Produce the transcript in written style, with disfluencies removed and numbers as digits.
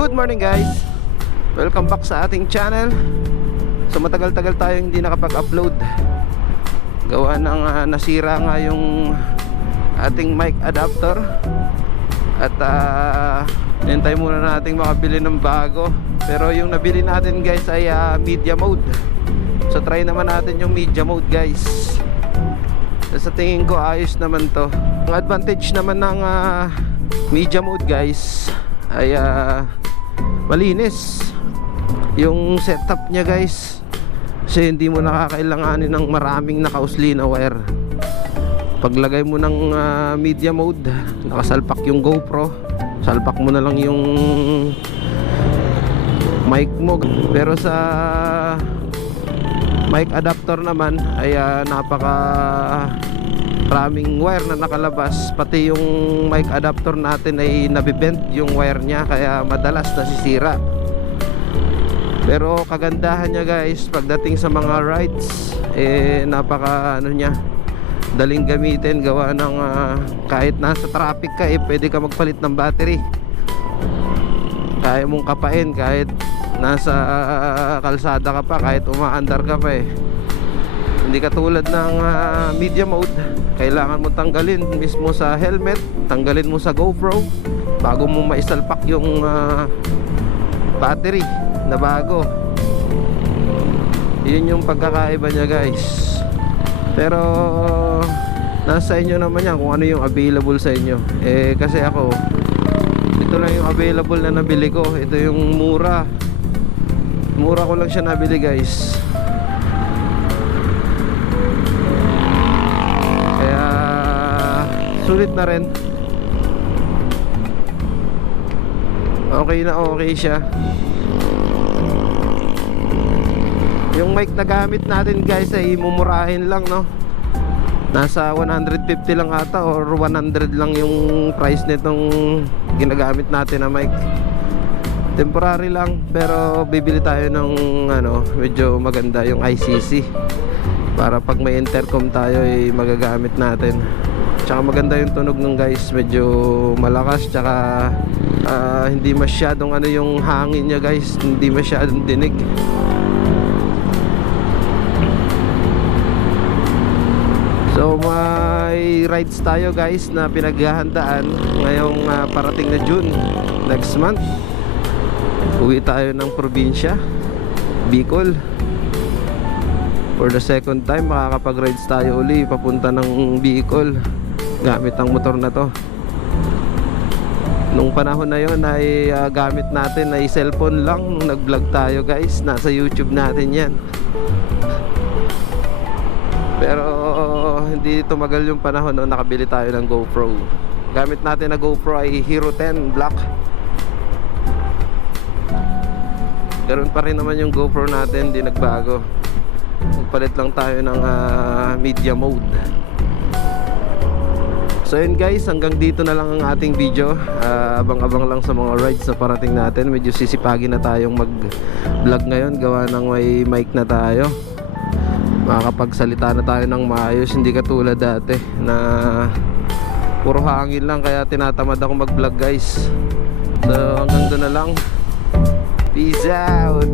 Good morning guys. Welcome back sa ating channel. So matagal-tagal tayo hindi nakapag-upload. Gawa ng nasira nga yung ating mic adapter. At nintay muna nating makabili ng bago. Pero yung nabili natin guys ay media mode. So try naman natin yung media mode guys. Sa tingin ko ayos naman to. Ang advantage naman ng media mode guys ay malinis yung setup niya guys, kasi hindi mo nakakailanganin ng maraming nakausli na wire. Paglagay mo ng media mode, nakasalpak yung GoPro, salpak mo na lang yung mic mo. Pero sa mic adapter naman ay napaka maraming wire na nakalabas, pati yung mic adapter natin ay nabibend yung wire niya, kaya madalas nasisira. Pero kagandahan niya guys, pagdating sa mga rides napaka niya, daling gamitin. Gawa ng kahit nasa traffic ka pwede ka magpalit ng battery, kaya mong kapain kahit nasa kalsada ka pa, kahit umaandar ka pa Hindi katulad ng media mode, kailangan mo tanggalin mismo sa helmet, tanggalin mo sa GoPro bago mo maisalpak yung battery na bago. Yun yung pagkakaiba niya guys. Pero nasa inyo naman yan kung ano yung available sa inyo. Kasi ako, ito lang yung available na nabili ko. Ito yung mura ko lang siya nabili guys. Sulit na rin. Okay siya. Yung mic na gamit natin guys ay mumurahin lang, no? Nasa 150 lang ata or 100 lang yung price nitong ginagamit natin na mic. Temporary lang, pero bibili tayo ng medyo maganda, yung ICC, para pag may intercom tayo ay magagamit natin. Tsaka maganda yung tunog ng guys, medyo malakas, tsaka hindi masyadong yung hangin niya guys, hindi masyadong dinig. So may rides tayo guys na pinaghahandaan ngayong parating na June, next month. Uwi tayo ng probinsya, Bicol. For the second time makakapag-rides tayo uli papunta ng Bicol gamit ang motor na to. Nung panahon na yon ay gamit natin ay cellphone lang. Nung nag-vlog tayo guys, nasa YouTube natin yan. Pero hindi tumagal yung panahon noon nakabili tayo ng GoPro. Gamit natin na GoPro ay Hero 10 Black. Ganoon pa rin naman yung GoPro natin, hindi nagbago. Nagpalit lang tayo ng media mode. So yun guys, hanggang dito na lang ang ating video. Abang-abang lang sa mga rides na parating natin. Medyo sisipagin na tayong mag-vlog ngayon, gawa ng may mic na tayo. Makakapagsalita na tayo ng maayos, hindi katulad dati na puro hangin lang, kaya tinatamad ako mag-vlog guys. So hanggang doon na lang. Peace out.